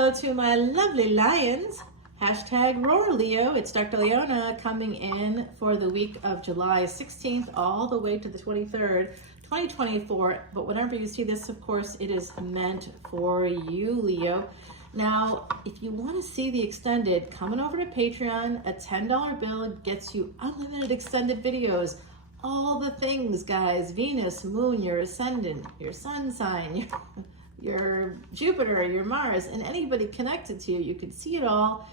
Hello to my lovely lions. Hashtag Roar Leo. It's Dr. Leona coming in for the week of July 16th all the way to the 23rd, 2024. But whenever you see this, of course, it is meant for you, Leo. Now, if you want to see the extended, coming over to Patreon, a $10 bill gets you unlimited extended videos. All the things, guys. Venus, Moon, your Ascendant, your Sun sign, your Jupiter, your Mars, and anybody connected to you. You can see it all,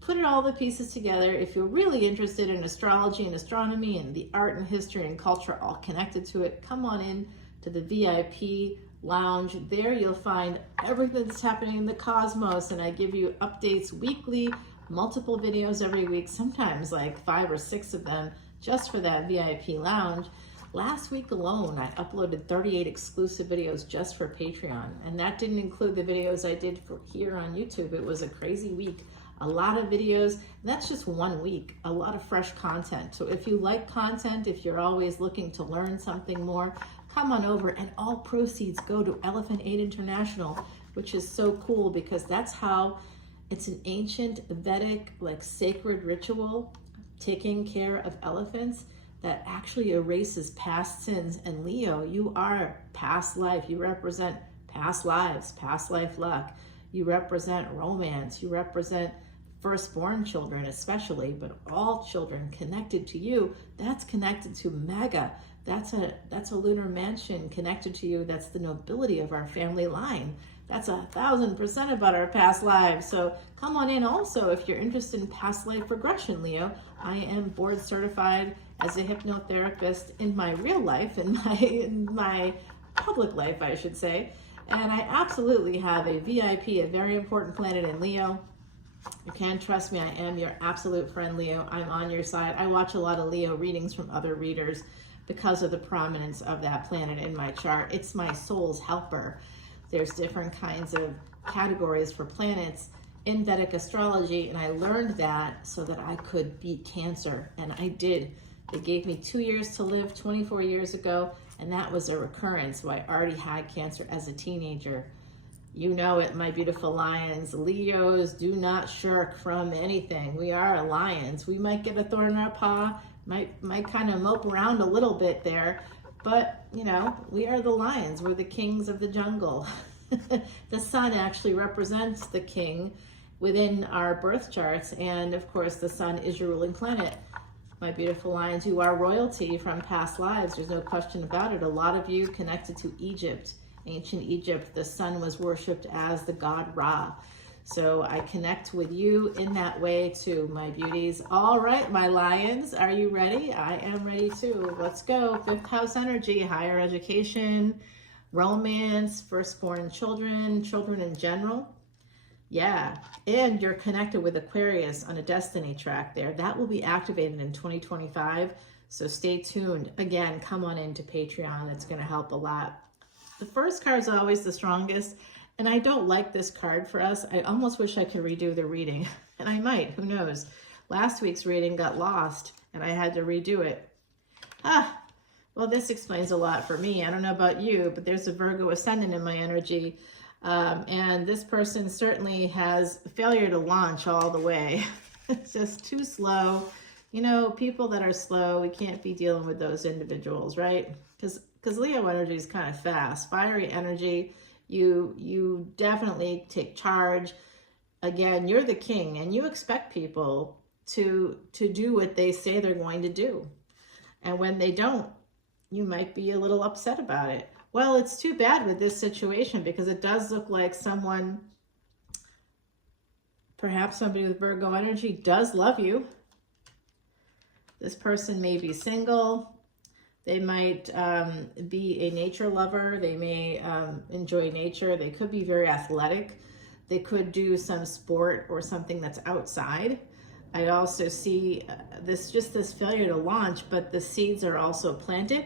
put all the pieces together. If you're really interested in astrology and astronomy and the art and history and culture all connected to it, come on in to the VIP lounge. There you'll find everything that's happening in the cosmos, and I give you updates weekly, multiple videos every week, sometimes like 5 or 6 of them just for that VIP lounge. Last week alone, I uploaded 38 exclusive videos just for Patreon, and that didn't include the videos I did for here on YouTube. It was a crazy week, a lot of videos, and that's just 1 week, a lot of fresh content. So if you like content, if you're always looking to learn something more, come on over, and all proceeds go to Elephant Aid International, which is so cool because that's how it's an ancient Vedic, like sacred ritual, taking care of elephants that actually erases past sins. And Leo, you are past life. You represent past lives, past life luck. You represent romance. You represent firstborn children especially, but all children connected to you. That's connected to Mega. That's a lunar mansion connected to you. That's the nobility of our family line. That's 1,000% about our past lives. So come on in. Also, if you're interested in past life regression, Leo, I am board certified as a hypnotherapist in my real life, in my public life, I should say. And I absolutely have a VIP, a very important planet in Leo. You can trust me, I am your absolute friend, Leo. I'm on your side. I watch a lot of Leo readings from other readers because of the prominence of that planet in my chart. It's my soul's helper. There's different kinds of categories for planets in Vedic astrology, and I learned that so that I could beat cancer, and I did. They gave me 2 years to live 24 years ago, and that was a recurrence. So I already had cancer as a teenager. You know it, my beautiful lions. Leos do not shirk from anything. We are lions. We might get a thorn in our paw, might kind of mope around a little bit there, but you know, we are the lions. We're the kings of the jungle. The sun actually represents the king within our birth charts, and of course the sun is your ruling planet. My beautiful lions, you are royalty from past lives. There's no question about it. A lot of you connected to Egypt. Ancient Egypt, the sun was worshipped as the god Ra. So I connect with you in that way too, my beauties. All right, my lions, are you ready? I am ready too. Let's go. 5th house energy, higher education, romance, firstborn children, children in general. Yeah, and you're connected with Aquarius on a destiny track there. That will be activated in 2025, so stay tuned. Again, come on into Patreon. It's going to help a lot. The first card is always the strongest, and I don't like this card for us. I almost wish I could redo the reading, and I might, who knows. Last week's reading got lost, and I had to redo it. Well, this explains a lot for me. I don't know about you, but there's a Virgo Ascendant in my energy. And this person certainly has failure to launch all the way. It's just too slow. You know, people that are slow, we can't be dealing with those individuals, right? Because Leo energy is kind of fast. Fiery energy, you definitely take charge. Again, you're the king, and you expect people to do what they say they're going to do. And when they don't, you might be a little upset about it. Well, it's too bad with this situation because it does look like someone, perhaps somebody with Virgo energy, does love you. This person may be single. They might be a nature lover. They may enjoy nature. They could be very athletic. They could do some sport or something that's outside. I also see this failure to launch, but the seeds are also planted.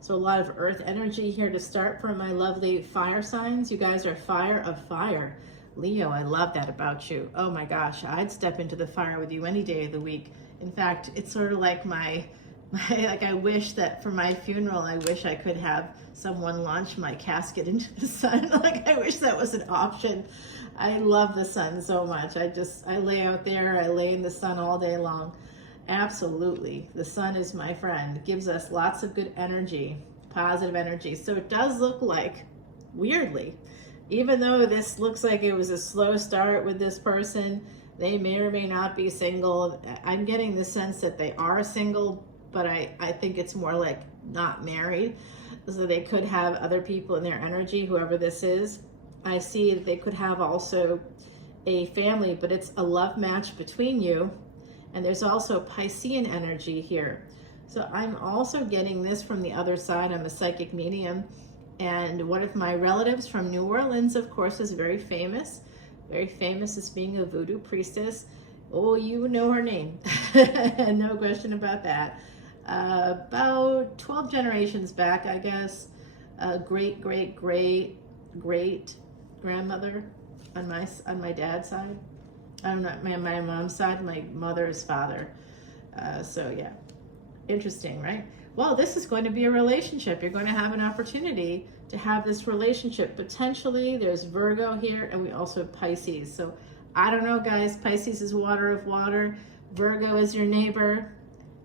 So a lot of earth energy here to start for my lovely fire signs. You guys are fire of fire. Leo, I love that about you. Oh my gosh, I'd step into the fire with you any day of the week. In fact, it's sort of like my Like, I wish that for my funeral, I wish I could have someone launch my casket into the sun. Like, I wish that was an option. I love the sun so much. I lay out there, I lay in the sun all day long. Absolutely. The sun is my friend. It gives us lots of good energy, positive energy. So it does look like, weirdly, even though this looks like it was a slow start with this person, they may or may not be single. I'm getting the sense that they are single, but I think it's more like not married. So they could have other people in their energy, whoever this is. I see they could have also a family, but it's a love match between you. And there's also Piscean energy here. So I'm also getting this from the other side. I'm a psychic medium. And one of my relatives from New Orleans, of course, is very famous as being a voodoo priestess. Oh, you know her name. No question about that. About 12 generations back, I guess, great grandmother on my dad's side. I'm not my mom's side, my mother's father. So yeah, interesting, right? Well, this is going to be a relationship. You're going to have an opportunity to have this relationship. Potentially, there's Virgo here, and we also have Pisces. So I don't know, guys. Pisces is water of water. Virgo is your neighbor.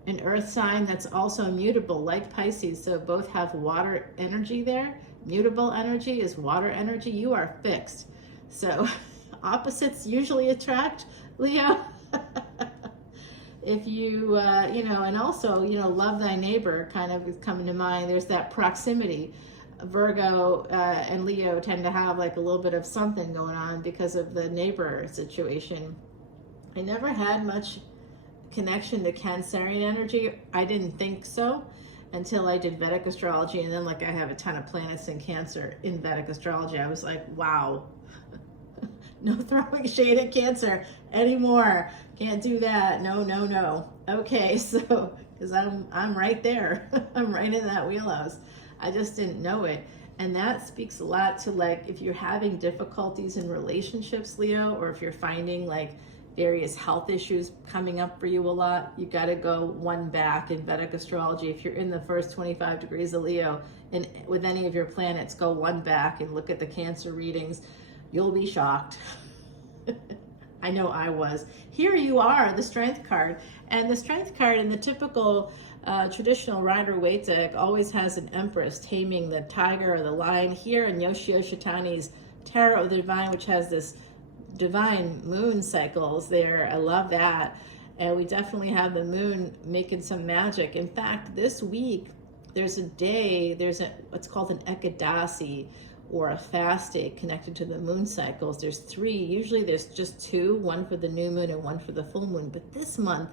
An earth sign that's also mutable, like Pisces. So both have water energy there. Mutable energy is water energy. You are fixed. So opposites usually attract, Leo. If you, and also, love thy neighbor kind of is coming to mind. There's that proximity. Virgo and Leo tend to have like a little bit of something going on because of the neighbor situation. I never had much connection to Cancerian energy. I didn't think so until I did Vedic Astrology, and then like I have a ton of planets in Cancer in Vedic Astrology. I was like, wow. No throwing shade at Cancer anymore. Can't do that. No. Okay, so because I'm right there. I'm right in that wheelhouse. I just didn't know it. And that speaks a lot to like if you're having difficulties in relationships, Leo, or if you're finding like various health issues coming up for you a lot, you got to go one back in Vedic Astrology. If you're in the first 25 degrees of Leo and with any of your planets, go one back and look at the Cancer readings. You'll be shocked. I know I was. Here you are, the Strength card. And the Strength card in the typical traditional Rider-Waite deck always has an Empress taming the tiger or the lion. Here in Yoshio Shitani's Tarot of the Divine, which has this divine moon cycles there. I love that. And we definitely have the moon making some magic. In fact, this week, there's what's called an Ekadasi, or a fast day connected to the moon cycles. There's 3, usually there's just 2, one for the new moon and one for the full moon. But this month,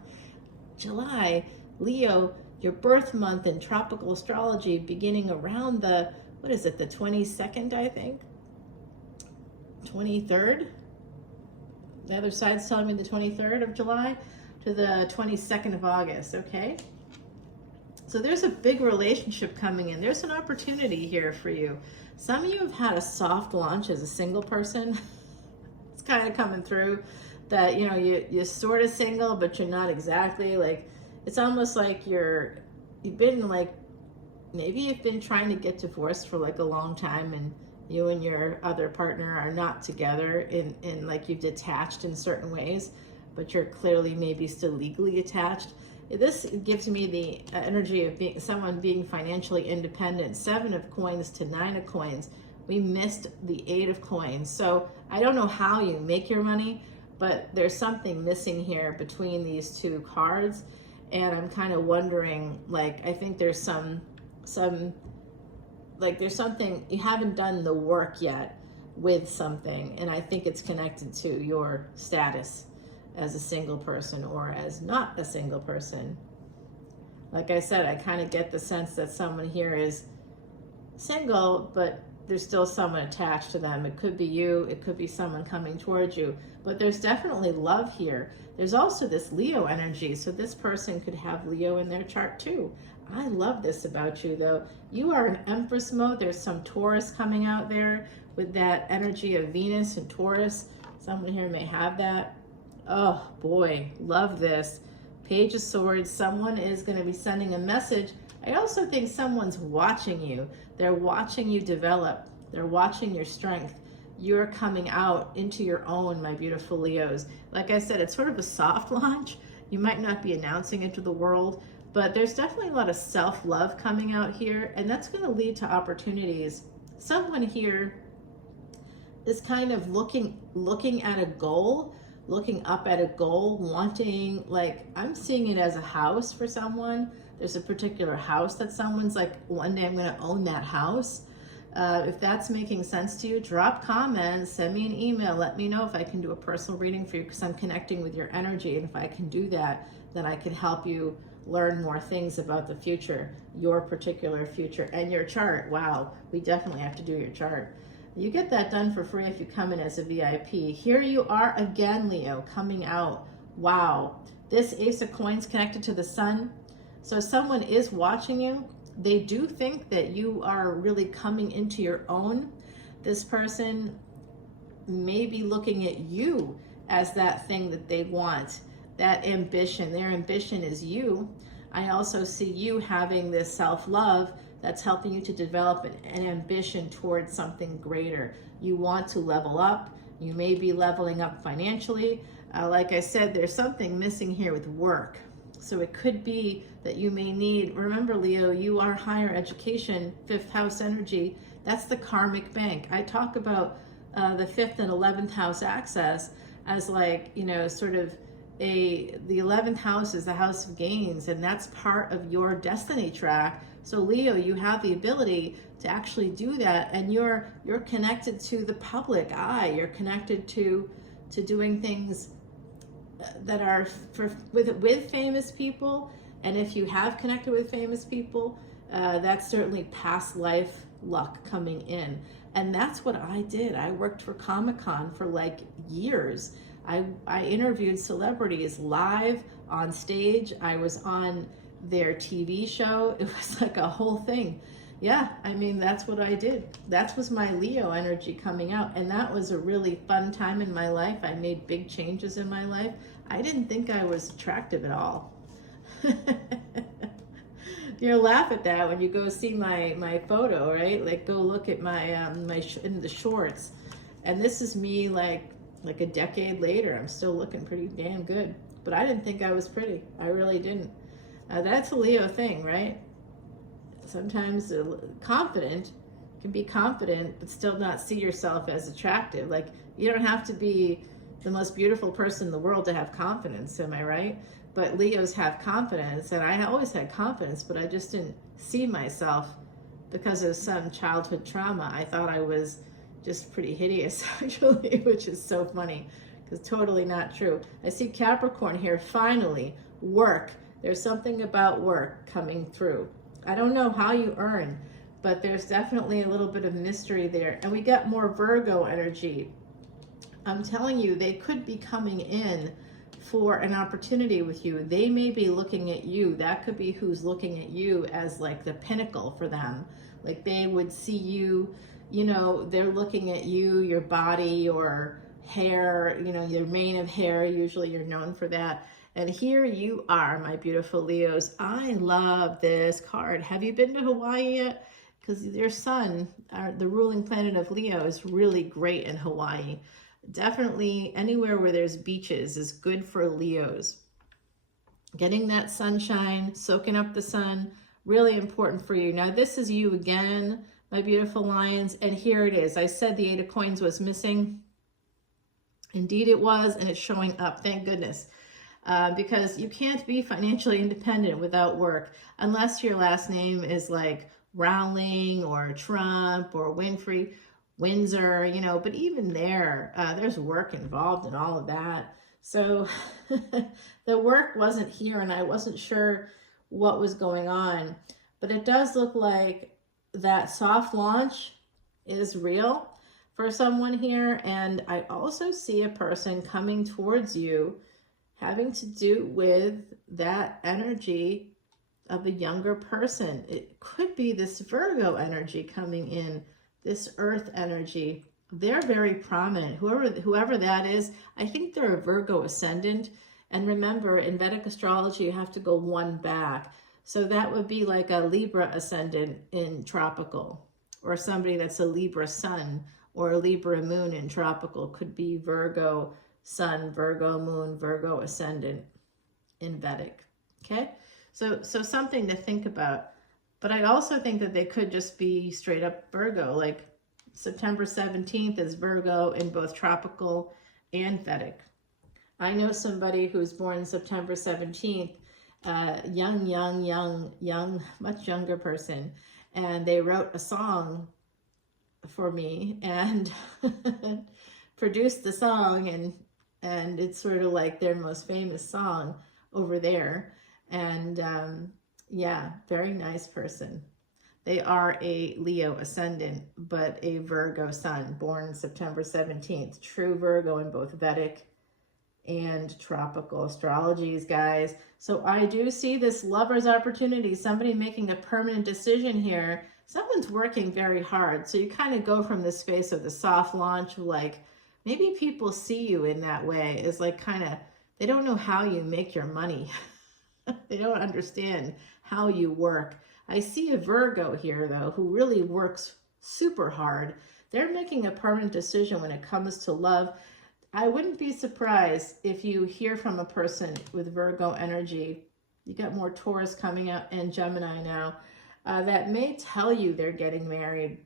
July, Leo, your birth month in tropical astrology, beginning around the 22nd, I think? 23rd? The other side's telling me the 23rd of July to the 22nd of August, okay? So there's a big relationship coming in. There's an opportunity here for you. Some of you have had a soft launch as a single person. It's kind of coming through that, you're sort of single, but you're not exactly. Like, it's almost like you've been like, maybe you've been trying to get divorced for like a long time, and you and your other partner are not together in like you've detached in certain ways, but you're clearly maybe still legally attached. This gives me the energy of someone being financially independent. 7 of coins to 9 of coins. We missed the 8 of coins. So I don't know how you make your money, but there's something missing here between these 2 cards. And I'm kind of wondering, like, I think there's there's something, you haven't done the work yet with something. And I think it's connected to your status as a single person or as not a single person. Like I said, I kind of get the sense that someone here is single, but there's still someone attached to them. It could be you, it could be someone coming towards you, but there's definitely love here. There's also this Leo energy, so this person could have Leo in their chart too. I love this about you though. You are in Empress mode. There's some Taurus coming out there with that energy of Venus and Taurus. Someone here may have that. Oh boy, love this. Page of Swords, someone is going to be sending a message. I also think someone's watching you. They're watching you develop. They're watching your strength. You're coming out into your own, my beautiful Leos. Like I said, it's sort of a soft launch. You might not be announcing it to the world, but there's definitely a lot of self-love coming out here, and that's going to lead to opportunities. Someone here is kind of looking at a goal, looking up at a goal, wanting, like, I'm seeing it as a house for someone. There's a particular house that someone's like, one day I'm going to own that house. If that's making sense to you, drop comments, send me an email, let me know if I can do a personal reading for you, because I'm connecting with your energy, and if I can do that, then I can help you learn more things about the future, your particular future, and your chart. Wow, we definitely have to do your chart. You get that done for free if you come in as a VIP. Here you are again, Leo, coming out. Wow, this Ace of Coins connected to the Sun. So someone is watching you. They do think that you are really coming into your own. This person may be looking at you as that thing that they want, that ambition. Their ambition is you. I also see you having this self-love that's helping you to develop an ambition towards something greater. You want to level up. You may be leveling up financially. Like I said, there's something missing here with work. So it could be that you may need, remember Leo, you are higher education, 5th house energy. That's the karmic bank. I talk about the 5th and 11th house access as, like, you know, sort of the 11th house is the house of gains, and that's part of your destiny track. So Leo, you have the ability to actually do that, and you're connected to the public eye. You're connected to doing things that are with famous people. And if you have connected with famous people, that's certainly past life luck coming in. And that's what I did. I worked for Comic-Con for like years. I interviewed celebrities live on stage. I was on their TV show. It was like a whole thing. Yeah, I mean, that's what I did. That was my Leo energy coming out, and that was a really fun time in my life. I made big changes in my life. I didn't think I was attractive at all. You'll laugh at that when you go see my photo, right? Like, go look at my in the shorts, and this is me like a decade later. I'm still looking pretty damn good, but I didn't think I was pretty. I really didn't. That's a Leo thing, right? Sometimes confident can be confident, but still not see yourself as attractive. Like, you don't have to be the most beautiful person in the world to have confidence, am I right? But Leos have confidence, and I always had confidence, but I just didn't see myself because of some childhood trauma. I thought I was just pretty hideous, actually, which is so funny, because totally not true. I see Capricorn here, finally, work. There's something about work coming through. I don't know how you earn, but there's definitely a little bit of mystery there. And we got more Virgo energy. I'm telling you, they could be coming in for an opportunity with you. They may be looking at you. That could be who's looking at you as like the pinnacle for them. Like, they would see you, you know, they're looking at you, your body, your hair, you know, your mane of hair. Usually you're known for that. And here you are, my beautiful Leos. I love this card. Have you been to Hawaii yet? Because your sun, the ruling planet of Leo, is really great in Hawaii. Definitely anywhere where there's beaches is good for Leos. Getting that sunshine, soaking up the sun, really important for you. Now, this is you again, my beautiful lions. And here it is. I said the 8 of Coins was missing. Indeed it was, and it's showing up. Thank goodness. Because you can't be financially independent without work, unless your last name is like Rowling or Trump or Winfrey, Windsor, you know, but even there, there's work involved in all of that. So the work wasn't here, and I wasn't sure what was going on, but it does look like that soft launch is real for someone here. And I also see a person coming towards you having to do with that energy of a younger person. It could be this Virgo energy coming in, this earth energy. They're very prominent. Whoever that is, I think they're a Virgo ascendant, And remember, in Vedic astrology, you have to go one back. So that would be like a Libra ascendant in tropical, or somebody that's a Libra sun or a Libra moon in tropical. Could be Virgo sun, Virgo moon, Virgo ascendant in Vedic. Okay, so something to think about. But I also think that they could just be straight up Virgo, like September 17th is Virgo in both tropical and Vedic. I know somebody who's born September 17th, young, much younger person, and they wrote a song for me and produced the song, and it's sort of like their most famous song over there. And yeah, very nice person. They are a Leo ascendant, but a Virgo sun, born September 17th. True Virgo in both Vedic and tropical astrologies, guys. So I do see this lover's opportunity, somebody making a permanent decision here. Someone's working very hard. So you kind of go from the space of the soft launch, like maybe people see you in that way as like kind of, they don't know how you make your money. They don't understand how you work. I see a Virgo here, though, who really works super hard. They're making a permanent decision when it comes to love. I wouldn't be surprised if you hear from a person with Virgo energy. You got more Taurus coming out and Gemini now. That may tell you they're getting married.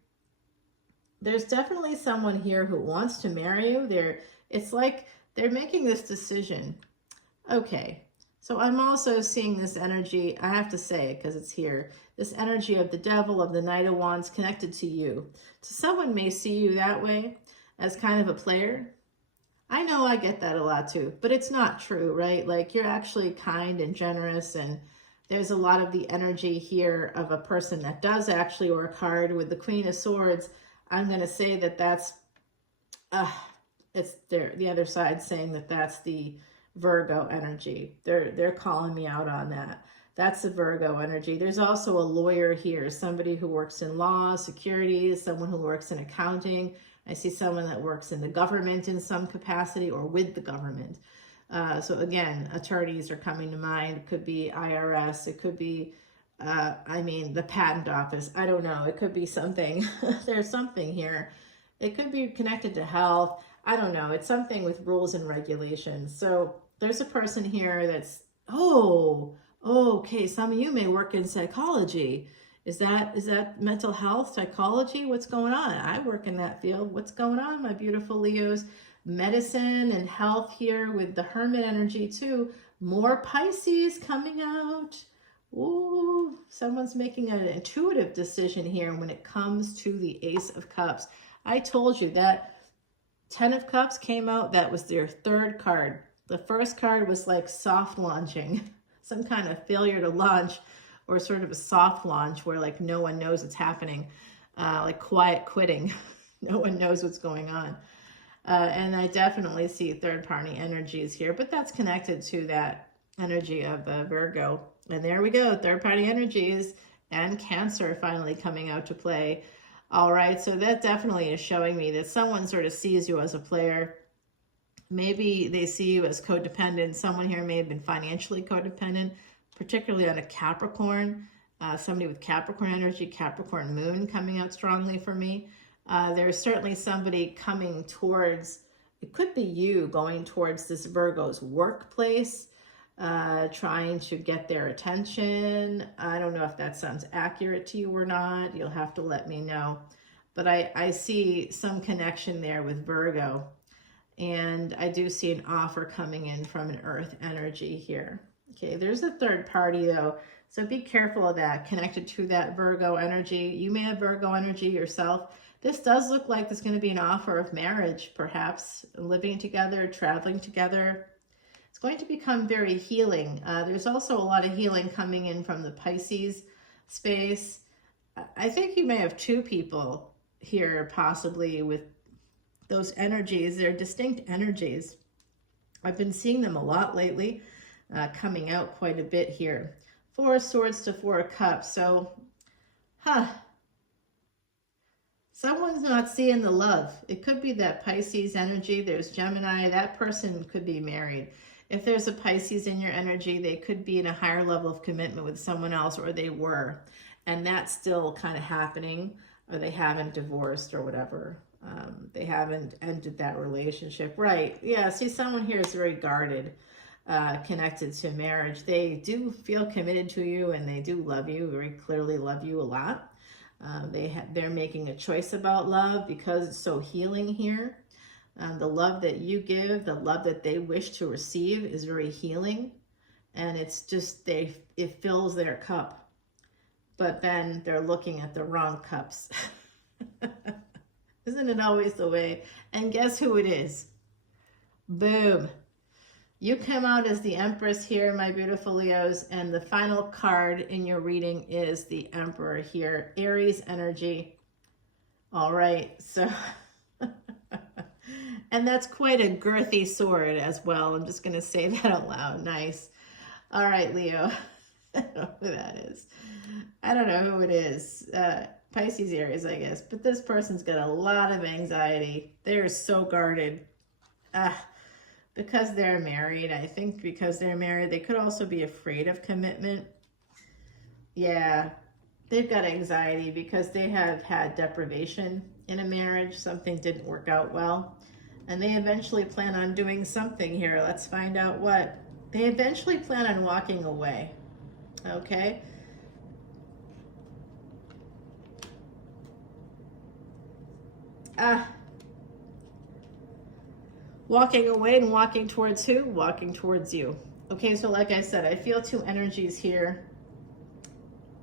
There's definitely someone here who wants to marry you. It's like they're making this decision. Okay. So I'm also seeing this energy, I have to say, because it's here, this energy of the devil, of the Knight of Wands connected to you. So someone may see you that way as kind of a player. I know I get that a lot too, but it's not true, right? Like you're actually kind and generous, and there's a lot of the energy here of a person that does actually work hard. With the Queen of Swords, I'm going to say that that's, it's there, the other side saying that that's the Virgo energy. They're calling me out on that. That's the Virgo energy. There's also a lawyer here, somebody who works in law, securities, someone who works in accounting. I see someone that works in the government in some capacity or with the government. So again, attorneys are coming to mind. It could be IRS. It could be, the patent office. I don't know. It could be something. There's something here. It could be connected to health. I don't know. It's something with rules and regulations. So there's a person here that's, okay, some of you may work in psychology. Is that mental health, psychology? What's going on? I work in that field. What's going on, my beautiful Leos? Medicine and health here with the Hermit energy too. More Pisces coming out. Ooh, someone's making an intuitive decision here when it comes to the Ace of Cups. I told you that 10 of Cups came out. That was their third card. The first card was like soft launching, some kind of failure to launch, or sort of a soft launch where like no one knows what's happening, like quiet quitting. No one knows what's going on. And I definitely see third party energies here, but that's connected to that energy of the Virgo. And there we go, third party energies and Cancer finally coming out to play. All right, so that definitely is showing me that someone sort of sees you as a player. Maybe they see you as codependent. Someone here may have been financially codependent, particularly on a Capricorn. Somebody with Capricorn energy, Capricorn moon coming out strongly for me. There's certainly somebody coming towards, it could be you going towards this Virgo's workplace, trying to get their attention. I don't know if that sounds accurate to you or not. You'll have to let me know. But I see some connection there with Virgo. And I do see an offer coming in from an earth energy here. Okay, there's a third party though. So be careful of that, connected to that Virgo energy. You may have Virgo energy yourself. This does look like there's going to be an offer of marriage, perhaps living together, traveling together. It's going to become very healing. There's also a lot of healing coming in from the Pisces space. I think you may have two people here possibly with those energies. They're distinct energies. I've been seeing them a lot lately, coming out quite a bit here. 4 of Swords to 4 of Cups. So, someone's not seeing the love. It could be that Pisces energy. There's Gemini. That person could be married. If there's a Pisces in your energy, they could be in a higher level of commitment with someone else, or they were, and that's still kind of happening, or they haven't divorced or whatever. They haven't ended that relationship. Right. Yeah. See, someone here is very guarded, connected to marriage. They do feel committed to you, and they do love you, very clearly love you a lot. They're making a choice about love because it's so healing here. The love that you give, the love that they wish to receive is very healing. And it's just, it fills their cup. But then they're looking at the wrong cups. Isn't it always the way? And guess who it is? Boom. You come out as the Empress here, my beautiful Leos, and the final card in your reading is the Emperor here, Aries energy. All right, so, and that's quite a girthy sword as well. I'm just going to say that out loud. Nice. All right, Leo. I don't know who that is. I don't know who it is. Pisces, Aries, I guess. But this person's got a lot of anxiety. They're so guarded. Because they're married, I think because they're married, they could also be afraid of commitment. Yeah, they've got anxiety because they have had deprivation in a marriage. Something didn't work out well. And they eventually plan on doing something here. Let's find out what. They eventually plan on walking away. Okay? Walking away and walking towards who? Walking towards you. Okay, so like I said, I feel two energies here.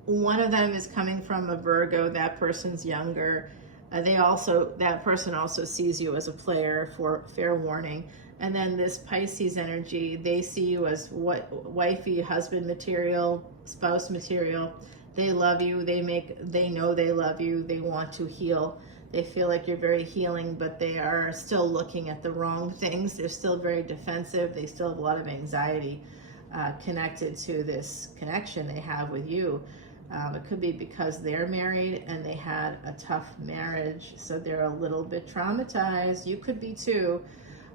One of them is coming from a Virgo. That person's younger. That person also sees you as a player, for fair warning. And then this Pisces energy, they see you as wifey, husband material, spouse material. They love you. They know they love you. They want to heal. They feel like you're very healing, but they are still looking at the wrong things. They're still very defensive. They still have a lot of anxiety connected to this connection they have with you. It could be because they're married and they had a tough marriage, so they're a little bit traumatized. You could be too.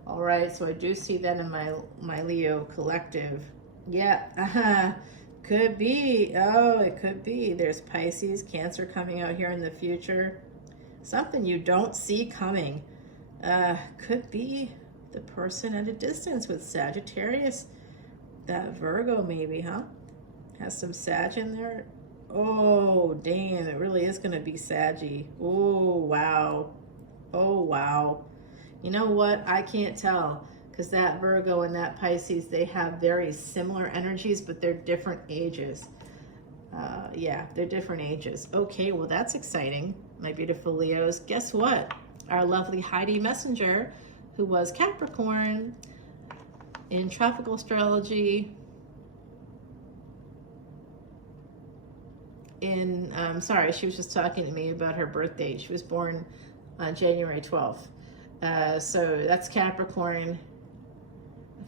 All right, so I do see that in my Leo collective. Yeah, could be. Oh, it could be. There's Pisces, Cancer coming out here in the future. Something you don't see coming. Could be the person at a distance with Sagittarius. That Virgo maybe, huh? Has some Sag in there. Oh, damn, it really is going to be Saggy. Oh, wow. Oh, wow. You know what? I can't tell, because that Virgo and that Pisces, they have very similar energies, but they're different ages. Yeah, they're different ages. Okay, well, that's exciting, my beautiful Leos. Guess what? Our lovely Heidi Messenger, who was Capricorn in tropical astrology, sorry, she was just talking to me about her birth date. She was born on January 12th. So that's Capricorn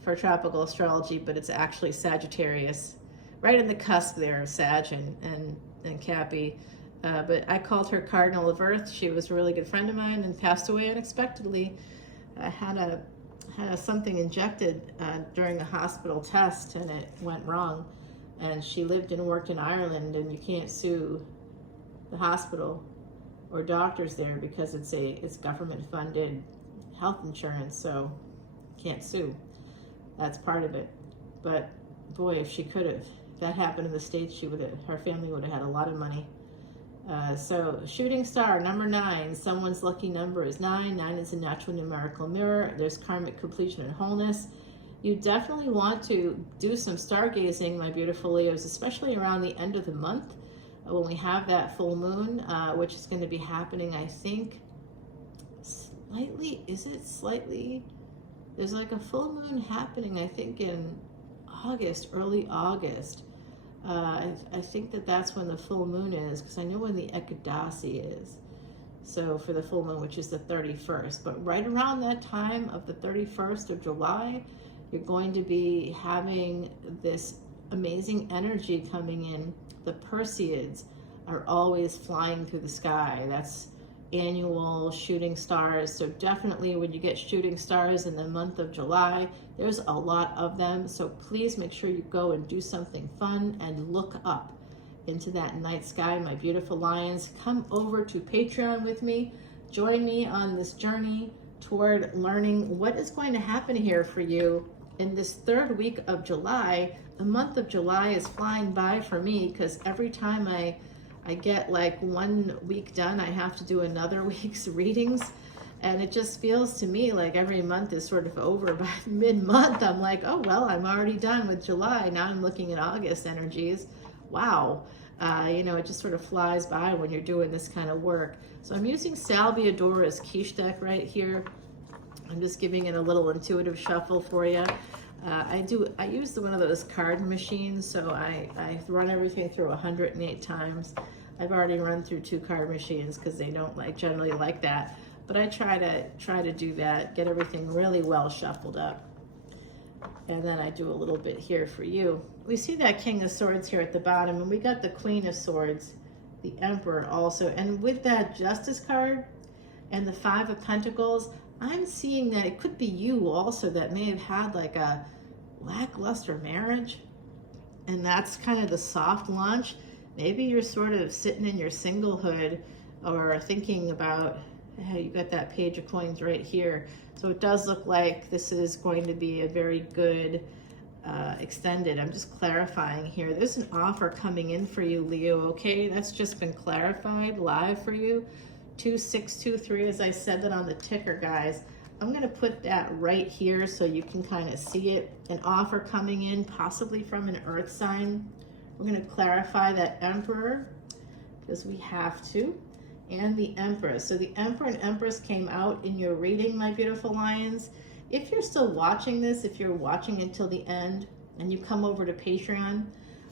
for tropical astrology, but it's actually Sagittarius. Right in the cusp there, Sag and Cappy. But I called her Cardinal of Earth. She was a really good friend of mine and passed away unexpectedly. I had something injected during a hospital test, and it went wrong. And she lived and worked in Ireland, and you can't sue the hospital or doctors there because it's government-funded health insurance, so can't sue. That's part of it. But boy, if she could have, if that happened in the States, her family would have had a lot of money. So shooting star, number 9, someone's lucky number is 9. 9 is a natural numerical mirror. There's karmic completion and wholeness. You definitely want to do some stargazing, my beautiful Leos, especially around the end of the month when we have that full moon, which is going to be happening, I think, slightly? There's like a full moon happening, I think, in August, early August. I think that's when the full moon is, because I know when the Ekadasi is. So for the full moon, which is the 31st. But right around that time of the 31st of July, you're going to be having this amazing energy coming in. The Perseids are always flying through the sky. That's annual shooting stars. So definitely when you get shooting stars in the month of July, there's a lot of them. So please make sure you go and do something fun and look up into that night sky, my beautiful lions. Come over to Patreon with me. Join me on this journey toward learning what is going to happen here for you in this third week of July. The month of July is flying by for me because every time I get like 1 week done, I have to do another week's readings. And it just feels to me like every month is sort of over. By mid-month, I'm like, oh, well, I'm already done with July. Now I'm looking at August energies. Wow. You know, it just sort of flies by when you're doing this kind of work. So I'm using Salvia Dora's quiche deck right here. I'm just giving it a little intuitive shuffle for you. I use one of those card machines, so I run everything through 108 times. I've already run through 2 card machines because they don't generally like that. But I try to do that, get everything really well shuffled up. And then I do a little bit here for you. We see that King of Swords here at the bottom, and we got the Queen of Swords, the Emperor also. And with that Justice card and the 5 of Pentacles, I'm seeing that it could be you also that may have had like a lackluster marriage. And that's kind of the soft launch. Maybe you're sort of sitting in your singlehood or thinking about, hey, you got that Page of Coins right here. So it does look like this is going to be a very good extended. I'm just clarifying here. There's an offer coming in for you, Leo, okay? That's just been clarified live for you. 2623, as I said that on the ticker, guys. I'm going to put that right here so you can kind of see it. An offer coming in, possibly from an earth sign. We're going to clarify that Emperor because we have to. And the Empress. So the Emperor and Empress came out in your reading, my beautiful lions. If you're still watching this, if you're watching until the end and you come over to Patreon,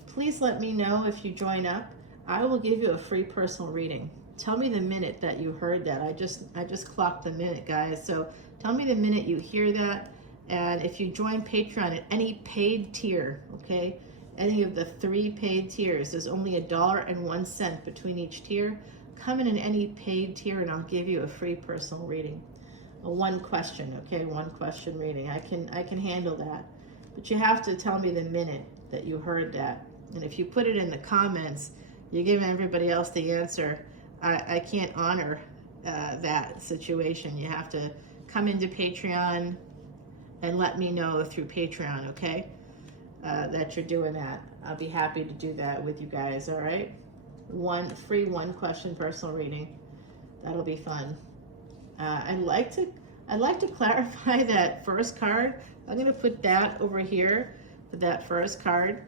please let me know if you join up. I will give you a free personal reading. Tell me the minute that you heard that. I just clocked the minute, guys. So tell me the minute you hear that. And if you join Patreon at any paid tier, okay, any of the 3 paid tiers, there's only $1.01 between each tier. Come in any paid tier and I'll give you a free personal reading. A 1 question, okay, 1 question reading. I can handle that. But you have to tell me the minute that you heard that. And if you put it in the comments, you're giving everybody else the answer. I can't honor that situation. You have to come into Patreon and let me know through Patreon, okay, that you're doing that. I'll be happy to do that with you guys, all right? 1 free 1 question personal reading. That'll be fun. I'd like to clarify that first card. I'm going to put that over here for that first card.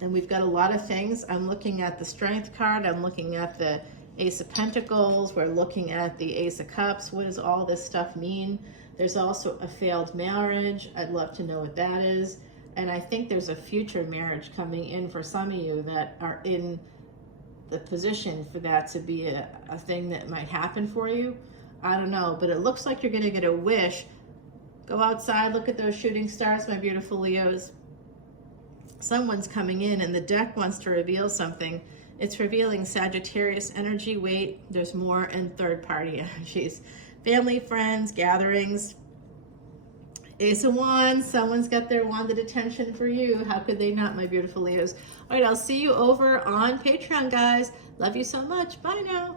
And we've got a lot of things. I'm looking at the Strength card. I'm looking at the Ace of Pentacles. We're looking at the Ace of Cups. What does all this stuff mean? There's also a failed marriage. I'd love to know what that is. And I think there's a future marriage coming in for some of you that are in the position for that to be a thing that might happen for you. I don't know, but it looks like you're going to get a wish. Go outside, look at those shooting stars, my beautiful Leos. Someone's coming in and the deck wants to reveal something. It's revealing Sagittarius energy. Wait, there's more, and third party energies. Family, friends, gatherings. Ace of Wands, someone's got their wanded attention for you. How could they not, my beautiful Leos? All right, I'll see you over on Patreon, guys. Love you so much. Bye now.